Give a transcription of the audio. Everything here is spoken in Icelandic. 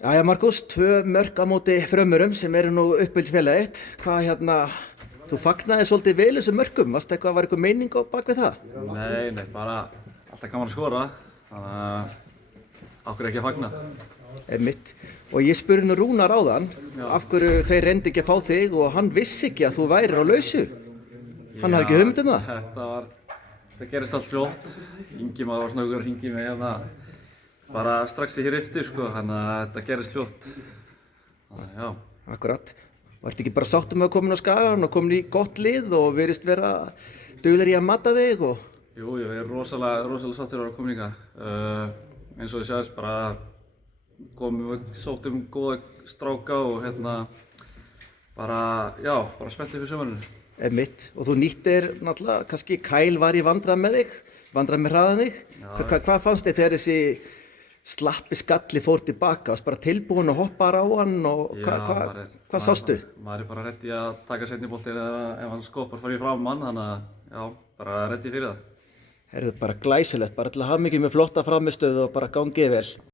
Jæja Markús, 2 mörk á móti Frömmurum sem eru nú uppáhaldsfélagið þitt. Hvað þú fagnaði svolítið vel þessum mörkum, var eitthvað meining á bak við það? Nei, bara alltaf gaman að skora, þannig að okkur ekki að fagna. Einmitt. Og ég spurði nú Rúnar áðan, af hverju þeir reyndi ekki að fá þig og hann vissi ekki að þú værir á lausu. Hann hafði ekki hugmynd um það? Það gerist allt fljótt. Ingimar var snöggur að hringja í mig hérna bara strax í hér eftir, þannig að þetta gerist fljótt. Já. Akkurat. Varstu ekki bara sátt að komin á Skagann og komin í gott lið og virðist vera duglegri að mata þig og... Jú, ég er rosalega sáttur að vera komin hingað. Eins og þið sjáist, bara sóttum góða stráka og bara spenntir fyrir sumarinu. Einmitt. Og þú nýttir náttúrulega, kannski Kyle var í vandræðum með þig, vandræðum með hraðan þig. Hvað fannst þið þegar þessi slappi skalli fór tilbaka? Varstu bara tilbúin að hoppa á hann og hvað sástu? Maður er bara reddi að taka seinni boltinn ef hann skopar fara í frammann, þannig að já, bara reddi fyrir það. Heyrðu, bara glæsilegt, bara til að hafa mikið með flotta framistöðu og bara gangið vel.